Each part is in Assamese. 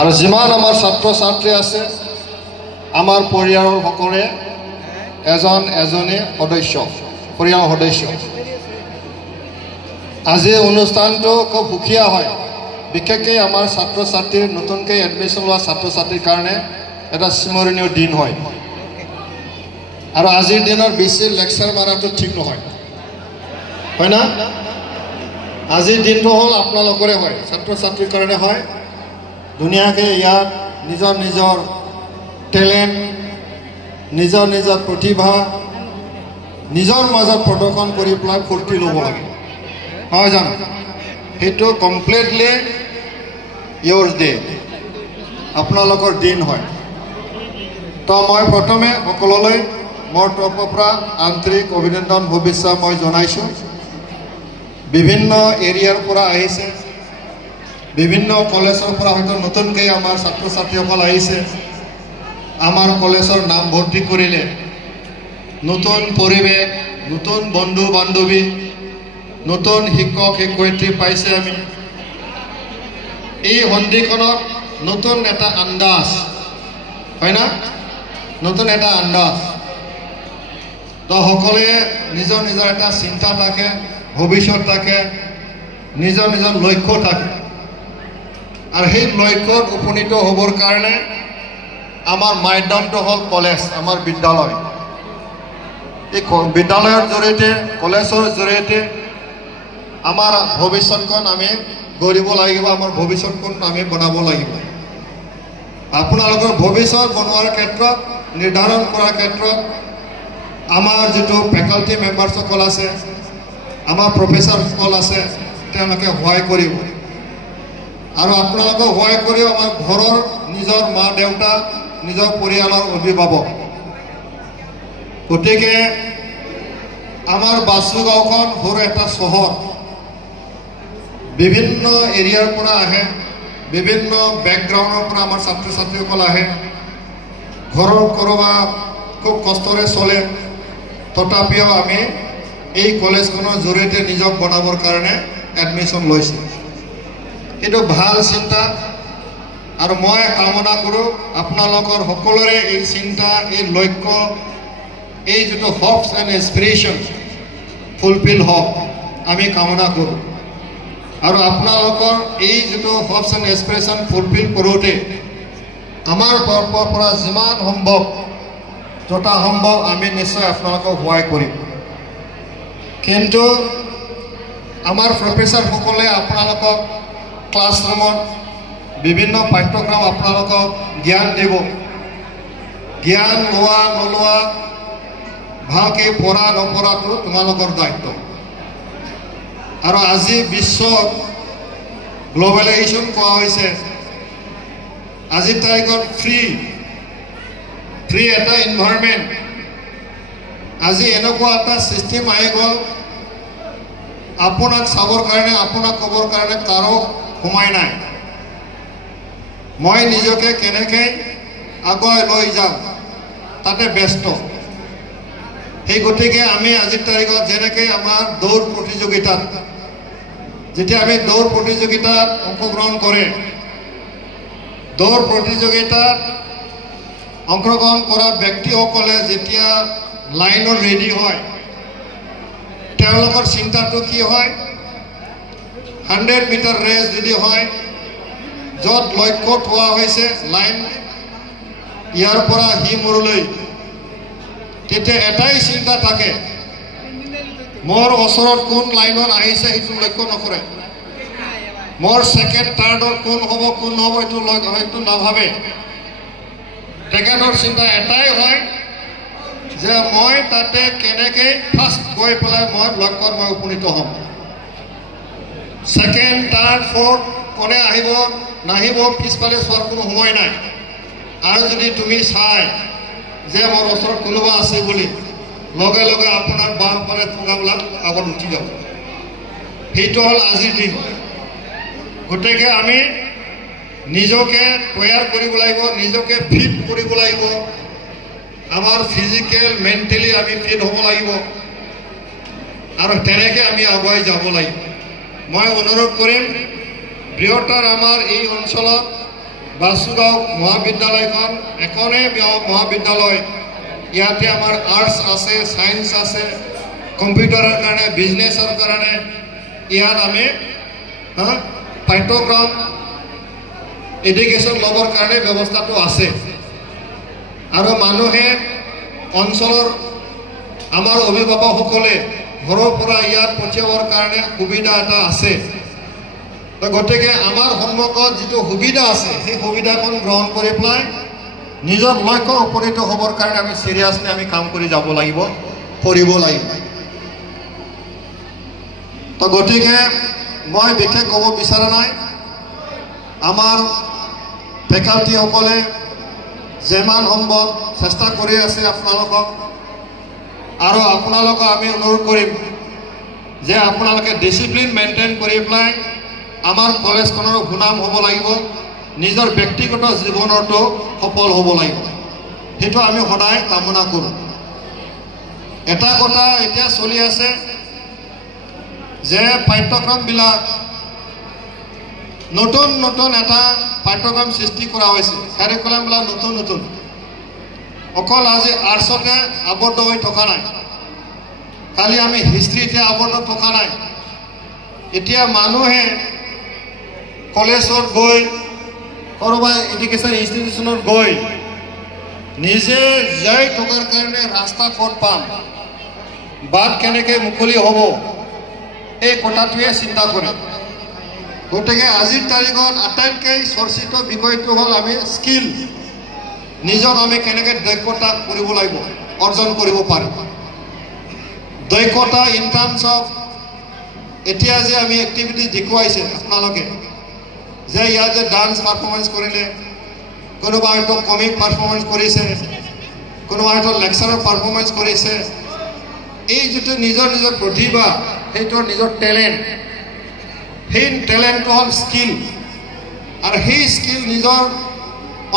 আৰু যিমান আমাৰ ছাত্ৰ ছাত্ৰী আছে আমাৰ পৰিয়ালৰ সকলোৰে এজন এজনী সদস্য পৰিয়ালৰ সদস্য আজি অনুষ্ঠানটো খুব সুখীয়া হয় বিশেষকৈ আমাৰ ছাত্ৰ ছাত্ৰীৰ নতুনকৈ এডমিশ্যন লোৱা ছাত্ৰ ছাত্ৰীৰ কাৰণে এটা স্মৰণীয় দিন হয় আৰু আজিৰ দিনৰ বেছি লেকচাৰ মাৰাটো ঠিক নহয় হয় না আজিৰ দিনটো হ'ল আপোনালোকৰে হয় ছাত্ৰ ছাত্ৰীৰ কাৰণে হয় ধুনীয়াকৈ ইয়াত নিজৰ নিজৰ টেলেণ্ট নিজৰ নিজৰ প্ৰতিভা নিজৰ মাজত প্ৰদৰ্শন কৰি পেলাই ফূৰ্তি ল'ব লাগে হয় জানো সেইটো কমপ্লিটলি ইয়'ৰ ডে আপোনালোকৰ দিন হয় তো মই প্ৰথমে সকলোলৈ মোৰ তৰফৰ পৰা আন্তৰিক অভিনন্দন শুভেচ্ছা মই জনাইছোঁ বিভিন্ন এৰিয়াৰ পৰা আহিছে বিভিন্ন কলেজৰ পৰা হয়তো নতুনকৈ আমাৰ ছাত্ৰ ছাত্ৰীসকল আহিছে আমাৰ কলেজৰ নাম ভৰ্তি কৰিলে নতুন পৰিৱেশ নতুন বন্ধু বান্ধৱী নতুন শিক্ষক শিক্ষয়িত্ৰী পাইছে আমি এই সন্ধিখনত নতুন এটা আন্দাজ হয় না নতুন এটা আন্দাজ তো সকলোৱে নিজৰ নিজৰ এটা চিন্তা থাকে ভৱিষ্যত থাকে নিজৰ নিজৰ লক্ষ্য থাকে আৰু সেই লক্ষ্যত উপনীত হ'বৰ কাৰণে আমাৰ মাধ্যমটো হ'ল কলেজ আমাৰ বিদ্যালয় এই বিদ্যালয়ৰ জৰিয়তে কলেজৰ জৰিয়তে আমাৰ ভৱিষ্যতখন আমি গঢ়িব লাগিব আমাৰ ভৱিষ্যতখন আমি বনাব লাগিব আপোনালোকৰ ভৱিষ্যত বনোৱাৰ ক্ষেত্ৰত নিৰ্ধাৰণ কৰাৰ ক্ষেত্ৰত আমাৰ যিটো ফেকাল্টি মেম্বাৰসকল আছে আমাৰ প্ৰফেচাৰসকল আছে তেওঁলোকে সহায় কৰিব আৰু আপোনালোকক সহায় কৰিও আমাৰ ঘৰৰ নিজৰ মা দেউতা নিজৰ পৰিয়ালৰ অভিভাৱক গতিকে আমাৰ বাসু গাঁওখন সৰু এটা চহৰ বিভিন্ন এৰিয়াৰ পৰা আহে বিভিন্ন বেকগ্ৰাউণ্ডৰ পৰা আমাৰ ছাত্ৰ ছাত্ৰীসকল আহে ঘৰৰ কৰবা খুব কষ্টৰে চলে তথাপিও আমি এই কলেজখনৰ জৰিয়তে নিজক বনাবৰ কাৰণে এডমিশ্যন লৈছোঁ এইটো ভাল চিন্তা আৰু মই কামনা কৰোঁ আপোনালোকৰ সকলোৰে এই চিন্তা এই লক্ষ্য এই যিটো হপছ এণ্ড এছপিৰেশ্যন ফুলফিল হওক আমি কামনা কৰোঁ আৰু আপোনালোকৰ এই যিটো হপছ এণ্ড এছপিৰেশ্যন ফুলফিল কৰোঁতে আমাৰ তৰফৰ পৰা যিমান সম্ভৱ যথা সম্ভৱ আমি নিশ্চয় আপোনালোকক সহায় কৰিম কিন্তু আমাৰ প্ৰফেচাৰসকলে আপোনালোকক ক্লাছৰুমত বিভিন্ন পাঠ্যক্ৰম আপোনালোকক জ্ঞান দিব জ্ঞান লোৱা নোলোৱা ভালকৈ পঢ়া নপঢ়াটো তোমালোকৰ দায়িত্ব আৰু আজি বিশ্বত গ্ল'বেলাইজেশ্যন কোৱা হৈছে আজিৰ তাৰিখত ফ্ৰী এটা এনভাইৰনমেণ্ট আজি এনেকুৱা এটা চিষ্টেম আহি গ'ল আপোনাক চাবৰ কাৰণে আপোনাক ক'বৰ কাৰণে কাৰো সময় নাই মই নিজকে কেনেকৈ আগুৱাই লৈ যাম তাতে ব্যস্ত সেই গতিকে আমি আজিৰ তাৰিখত যেনেকৈ আমাৰ দৌৰ প্ৰতিযোগিতাত যেতিয়া আমি দৌৰ প্ৰতিযোগিতাত অংশগ্ৰহণ কৰে দৌৰ প্ৰতিযোগিতাত অংশগ্ৰহণ কৰা ব্যক্তিসকলে যেতিয়া লাইনত ৰেডি হয় তেওঁলোকৰ চিন্তাটো কি হয় 100 মিটাৰ ৰেচ যদি হয় য'ত লক্ষ্য থোৱা হৈছে লাইন ইয়াৰ পৰা সিমূৰলৈ তেতিয়া এটাই চিন্তা থাকে মোৰ ওচৰত কোন লাইনত আহিছে সেইটো লক্ষ্য নকৰে মোৰ ছেকেণ্ড থাৰ্ডত কোন হ'ব এইটো নাভাবে তেখেতৰ চিন্তা এটাই হয় যে মই তাতে কেনেকৈ ফাৰ্ষ্ট গৈ পেলাই মই লক্ষ্যত মই উপনীত হ'ম ছেকেণ্ড থাৰ্ড ফ'ৰ্থ কোনে আহিব নাহিব পিছফালে চোৱাৰ কোনো সময় নাই আৰু যদি তুমি চাই যে মোৰ ওচৰত কোনোবা আছে বুলি লগে লগে আপোনাৰ বাম পাৰে ঠোঙাবিলাক আগত উঠি যাব সেইটো হ'ল আজিৰ দিন গতিকে আমি নিজকে তৈয়াৰ কৰিব লাগিব নিজকে ফিট কৰিব লাগিব আমাৰ ফিজিকেল মেণ্টেলি আমি ফিট হ'ব লাগিব আৰু তেনেকৈ আমি আগুৱাই যাব লাগিব মই অনুৰোধ কৰিম বৃহত্তৰ আমাৰ এই অঞ্চলত বাসুগাঁও মহাবিদ্যালয়খন এখনেই মহাবিদ্যালয় ইয়াতে আমাৰ আৰ্টছ আছে সায়েন্স আছে কম্পিউটাৰৰ কাৰণে বিজনেছৰ কাৰণে ইয়াত আমি পাঠ্যক্ৰম এডুকেশ্যন ল'বৰ কাৰণে ব্যৱস্থাটো আছে আৰু মানুহে অঞ্চলৰ আমাৰ অভিভাৱকসকলে ঘৰৰ পৰা ইয়াত পঠিয়াবৰ কাৰণে সুবিধা এটা আছে গতিকে আমাৰ সন্মুখত যিটো সুবিধা আছে সেই সুবিধাখন গ্ৰহণ কৰি পেলাই নিজৰ লক্ষ্য উপনীত হ'বৰ কাৰণে আমি চিৰিয়াছলি আমি কাম কৰি যাব লাগিব কৰিব লাগিব তো গতিকে মই বিশেষ ক'ব বিচৰা নাই আমাৰ ফেকাল্টিসকলে যিমান সম্ভৱ চেষ্টা কৰি আছে আপোনালোকক আৰু আপোনালোকক আমি অনুৰোধ কৰিম যে আপোনালোকে ডিচিপ্লিন মেইনটেইন কৰি পেলাই আমাৰ কলেজখনৰ সুনাম হ'ব লাগিব নিজৰ ব্যক্তিগত জীৱনতো সফল হ'ব লাগিব সেইটো আমি সদায় কামনা কৰোঁ এটা কথা এতিয়া চলি আছে যে পাঠ্যক্ৰমবিলাক নতুন নতুন এটা পাঠ্যক্ৰম সৃষ্টি কৰা হৈছে কাৰিকুলামবিলাক নতুন নতুন অকল আজি আৰ্টছতে আবদ্ধ হৈ থকা নাই কালি আমি হিষ্ট্ৰীতে আবদ্ধ থকা নাই এতিয়া মানুহে কলেজত গৈ কৰবা এডুকেশ্যন ইনষ্টিটিউচনত গৈ নিজে যাই থকাৰ কাৰণে ৰাস্তা ক'ত পাম বাট কেনেকৈ মুকলি হ'ব এই কথাটোৱে চিন্তা কৰে গতিকে আজিৰ তাৰিখত আটাইতকৈ চৰ্চিত বিষয়টো হ'ল আমি স্কিল নিজক আমি কেনেকৈ দক্ষতা কৰিব লাগিব অৰ্জন কৰিব পাৰিম দক্ষতা ইন টাৰ্মছ অফ এতিয়া যে আমি এক্টিভিটিজ দেখুৱাইছে আপোনালোকে যে ইয়াত যে ডান্স পাৰফৰ্মেঞ্চ কৰিলে কোনোবা হয়তো কমিক পাৰফৰ্মেঞ্চ কৰিছে কোনোবা হয়তো লেকচাৰৰ পাৰফৰ্মেঞ্চ কৰিছে এই যিটো নিজৰ নিজৰ প্ৰতিভা সেইটো নিজৰ টেলেণ্ট সেই টেলেণ্টটো হ'ল স্কিল আৰু সেই স্কিল নিজৰ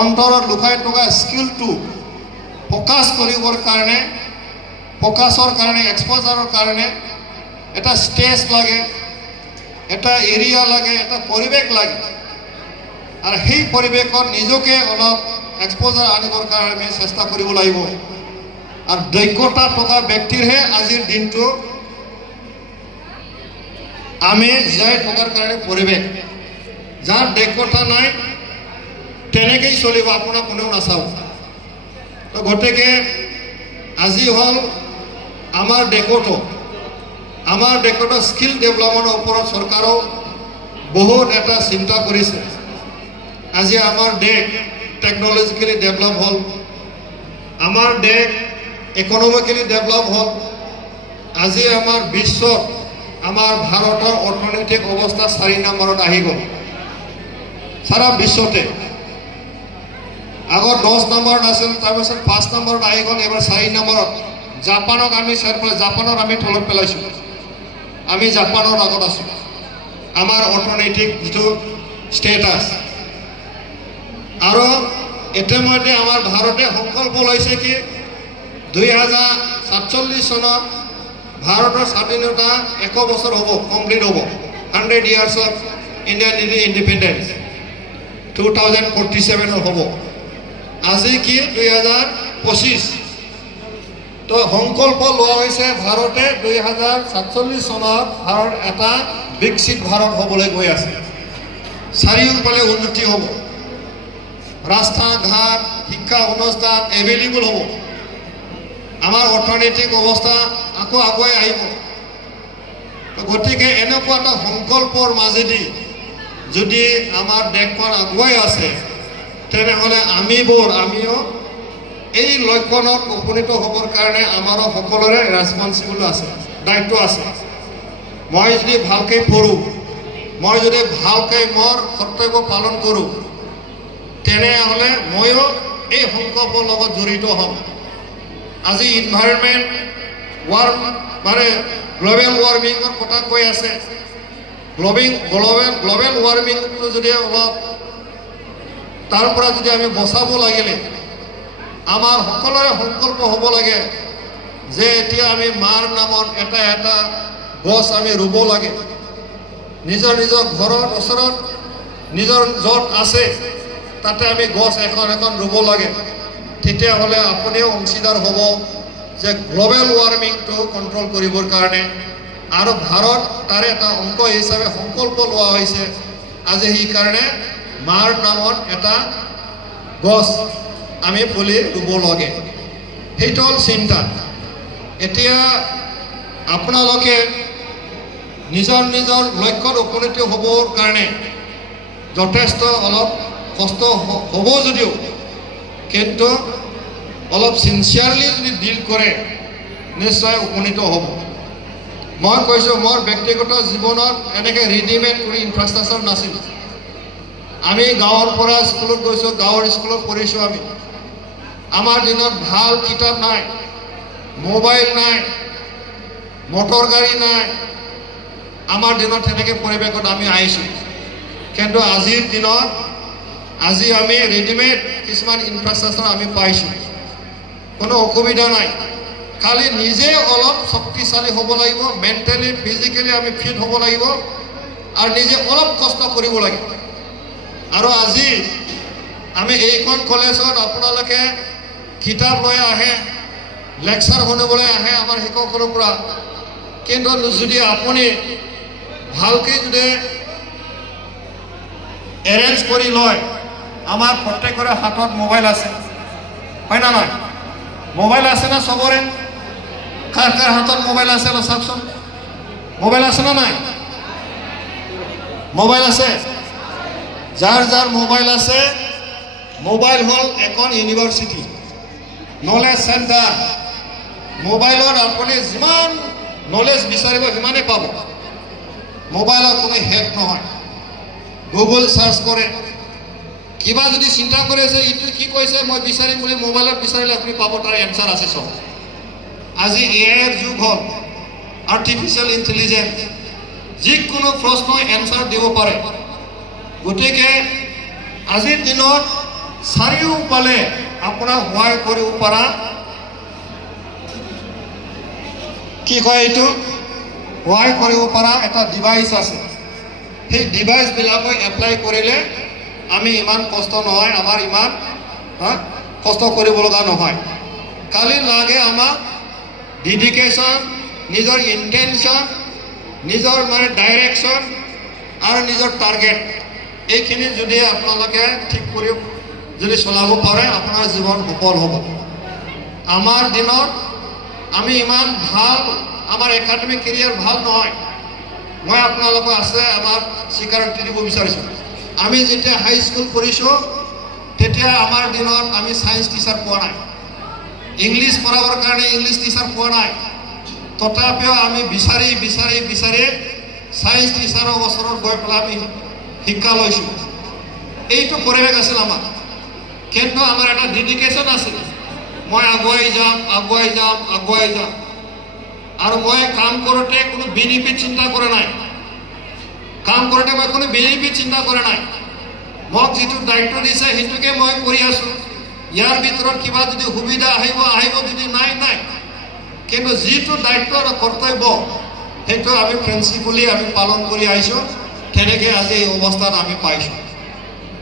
অন্তৰত লুকাই থকা স্কিলটো ফ'কাছ কৰিবৰ কাৰণে ফ'কাছৰ কাৰণে এক্সপ'জাৰৰ কাৰণে এটা ষ্টেজ লাগে এটা এৰিয়া লাগে এটা পৰিৱেশ লাগে আৰু সেই পৰিৱেশত নিজকে অলপ এক্সপ'জাৰ আনিবৰ কাৰণে আমি চেষ্টা কৰিব লাগিব আৰু দক্ষতা থকা ব্যক্তিৰহে আজিৰ দিনটো আমি জীয়াই থকাৰ কাৰণে পৰিৱেশ যাৰ দক্ষতা নাই তেনেকেই চলিব আপোনাক কোনেও নাচাব তো গতিকে আজি হ'ল আমাৰ দেশতো স্কিল ডেভেলপমেণ্টৰ ওপৰত চৰকাৰেও বহুত এটা চিন্তা কৰিছে আজি আমাৰ দেশ টেকন'লজিকেলি ডেভেলপ হ'ল আমাৰ দেশ ইকনমিকেলি ডেভেলপ হ'ল আজি আমাৰ বিশ্বত আমাৰ ভাৰতৰ অৰ্থনৈতিক অৱস্থা 4 নম্বৰত আহি গ'ল সাৰা বিশ্বতে আগত 10 নম্বৰত আছিল তাৰপিছত 5 নম্বৰত আহি গ'ল এবাৰ 4 নম্বৰত জাপানক আমি জাপানৰ আমি তলত পেলাইছো আমি জাপানৰ আগত আছো আমাৰ অৰ্থনৈতিক যিটো ষ্টেটাছ আৰু ইতিমধ্যে আমাৰ ভাৰতে সংকল্প লৈছে কি 2047 চনত ভাৰতৰ স্বাধীনতা 100 বছৰ হ'ব কমপ্লিট হ'ব 100 years of Indian independence 2047 হ'ব আজি কি 2025 তো সংকল্প লোৱা হৈছে ভাৰতে 2047 চনত ভাৰত এটা বিকশিত ভাৰত হ'বলৈ গৈ আছে চাৰিওফালে উন্নতি হ'ব ৰাস্তা ঘাট শিক্ষা অনুষ্ঠান এভেইলেবল হ'ব আমাৰ অৰ্থনৈতিক অৱস্থা আকৌ আগুৱাই আহিব গতিকে এনেকুৱা এটা সংকল্পৰ মাজেদি যদি আমাৰ দেশখন আগুৱাই আছে তেনেহ'লে আমিও এই লক্ষ্যত উপনীত হ'বৰ কাৰণে আমাৰ সকলোৰে ৰেছপন্সিবল আছে দায়িত্ব আছে মই যদি ভালকৈ পঢ়োঁ মই যদি ভালকৈ মোৰ কৰ্তব্য পালন কৰোঁ তেনেহ'লে ময়ো এই সংকল্পৰ লগত জড়িত হ'ম আজি ইনভাইৰনমেণ্ট মানে গ্ল'বেল ৱাৰ্মিঙৰ কথা কৈ আছে গ্ল'বেল ৱাৰ্মিংটো যদি অলপ তাৰ পৰা যদি আমি বচাব লাগিলে আমাৰ সকলোৰে সংকল্প হ'ব লাগে যে এতিয়া আমি মাৰ নামত এটা এটা গছ আমি ৰুব লাগে নিজৰ নিজৰ ঘৰৰ ওচৰত নিজৰ য'ত আছে তাতে আমি গছ এখন এখন ৰুব লাগে তেতিয়াহ'লে আপুনিও অংশীদাৰ হ'ব যে গ্লোবেল ৱাৰ্মিংটো কণ্ট্ৰল কৰিবৰ কাৰণে আৰু ভাৰত তাৰে এটা অংক হিচাপে সংকল্প লোৱা হৈছে আজি সেইকাৰণে মাৰ নামত এটা গছ আমি পুলি ৰুব লাগে সেইটো হ'ল চিন্তা এতিয়া আপোনালোকে নিজৰ নিজৰ লক্ষ্যত উপনীত হ'বৰ কাৰণে যথেষ্ট অলপ কষ্ট হ'ব যদিও কিন্তু অলপ সিনচিয়াৰলি যদি ডিল কৰে নিশ্চয় উপনীত হ'ব মই কৈছোঁ মোৰ ব্যক্তিগত জীৱনত এনেকৈ ৰেডিমেড কৰি ইনফ্ৰাষ্ট্ৰাকচাৰ নাছিল আমি গাঁৱৰ পৰা স্কুলত গৈছোঁ গাঁৱৰ স্কুলত পঢ়িছোঁ আমি আমাৰ দিনত ভাল কিতাপ নাই মোবাইল নাই মটৰ গাড়ী নাই আমাৰ দিনত তেনেকৈ পৰিৱেশত আমি আহিছোঁ কিন্তু আজিৰ দিনত আজি আমি ৰেডিমেড কিছুমান ইনফ্ৰাষ্ট্ৰাকচাৰ আমি পাইছোঁ কোনো অসুবিধা নাই খালি নিজে অলপ শক্তিশালী হ'ব লাগিব মেণ্টেলি ফিজিকেলি আমি ফিট হ'ব লাগিব আৰু নিজে অলপ কষ্ট কৰিব লাগিব আৰু আজি আমি এইখন কলেজত আপোনালোকে কিতাপ লৈ আহে লেকচাৰ শুনিবলৈ আহে আমাৰ শিক্ষকৰ পৰা কিন্তু যদি আপুনি ভালকৈ যদি এৰেঞ্জ কৰি লয় আমাৰ প্ৰত্যেকৰে হাতত মোবাইল আছে হয় না নহয় মোবাইল আছে না সবৰে কাৰ কাৰ হাতত মোবাইল আছে না চাওকচোন মোবাইল আছে না নাই মোবাইল আছে যাৰ যাৰ মোবাইল আছে মোবাইল হ'ল এখন ইউনিভাৰ্চিটি নলেজ চেণ্টাৰ মোবাইলত আপুনি যিমান নলেজ বিচাৰিব সিমানেই পাব মোবাইলত কোনো হেক নহয় গুগল সাৰ্চ কৰে কিবা যদি চিন্তা কৰি আছে এইটো কি কৈছে মই বিচাৰিম বুলি মোবাইলত বিচাৰিলে আপুনি পাব তাৰ এনসাৰ আছে সব আজি এআইৰ যুগ হ'ল আৰ্টিফিচিয়েল ইন্টেলিজেন্স যিকোনো প্ৰশ্ন এনসাৰ দিব পাৰে গতিকে আজিৰ দিনত চাৰিওফালে আপোনাক সহায় কৰিব পৰা কি কয় এইটো সহায় কৰিব পৰা এটা ডিভাইচ আছে সেই ডিভাইচবিলাকক এপ্লাই কৰিলে আমি ইমান কষ্ট নহয় আমাৰ ইমান কষ্ট কৰিব লগা নহয় খালি লাগে আমাক ডেডিকেশ্যন নিজৰ ইণ্টেনশ্যন নিজৰ মানে ডাইৰেকশ্যন আৰু নিজৰ টাৰ্গেট এইখিনি যদি আপোনালোকে ঠিক কৰি যদি চলাব পাৰে আপোনাৰ জীৱন সফল হ'ব আমাৰ দিনত আমি ইমান ভাল আমাৰ একাডেমিক কেৰিয়াৰ ভাল নহয় মই আপোনালোকক আছে আমাৰ স্বীকাৰোক্তি দিব বিচাৰিছোঁ আমি যেতিয়া হাই স্কুল পঢ়িছোঁ তেতিয়া আমাৰ দিনত আমি সায়েন্স টিচাৰ পোৱা নাই ইংলিছ পঢ়াবৰ কাৰণে ইংলিছ টিচাৰ পোৱা নাই তথাপিও আমি বিচাৰি বিচাৰি বিচাৰি সায়েন্স টিচাৰৰ ওচৰত গৈ পেলাই আমি শিক্ষা লৈছোঁ এইটো পৰিৱেশ আছিল আমাৰ কিন্তু আমাৰ এটা ডেডিকেশ্যন আছিল মই আগুৱাই যাম আগুৱাই যাম আগুৱাই যাম আৰু মই কাম কৰোঁতে কোনো বেনিফিট চিন্তা কৰা নাই কাম কৰোঁতে মই কোনো বেনিফিট চিন্তা কৰা নাই মোক যিটো দায়িত্ব দিছে সেইটোকে মই কৰি আছোঁ ইয়াৰ ভিতৰত কিবা যদি সুবিধা আহিব আহিব যদি নাই নাই কিন্তু যিটো দায়িত্ব আৰু কৰ্তব্য সেইটো আমি প্ৰিন্সিপালি আমি পালন কৰি আহিছোঁ তেনেকৈ আজি এই অৱস্থাত আমি পাইছোঁ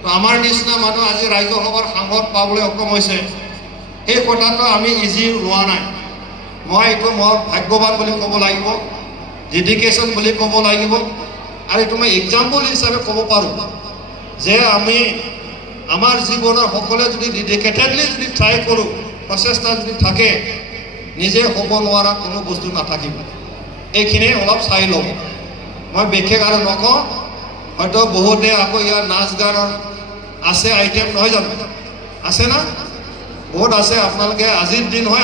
তো আমাৰ নিচিনা মানুহ আজি ৰাজ্যসভাৰ সাংসদ পাবলৈ সক্ষম হৈছে সেই কথাটো আমি ইজি লোৱা নাই মই এইটো মই ভাগ্যৱান বুলি ক'ব লাগিব ডেডিকেশ্যন বুলি ক'ব লাগিব আৰু এইটো মই এক্সাম্পল হিচাপে ক'ব পাৰোঁ যে আমি আমাৰ জীৱনৰ সকলোৱে যদি ডেডিকেটেডলি যদি ট্ৰাই কৰোঁ প্ৰচেষ্টা যদি থাকে নিজে হ'ব নোৱাৰা কোনো বস্তু নাথাকিব এইখিনি অলপ চাই ল'ব মই বিশেষ আৰু নকওঁ হয়তো বহুতে আকৌ ইয়াৰ নাচ গানৰ আছে আইটেম নহয় জানো আছে না বহুত আছে আপোনালোকে আজিৰ দিন হয়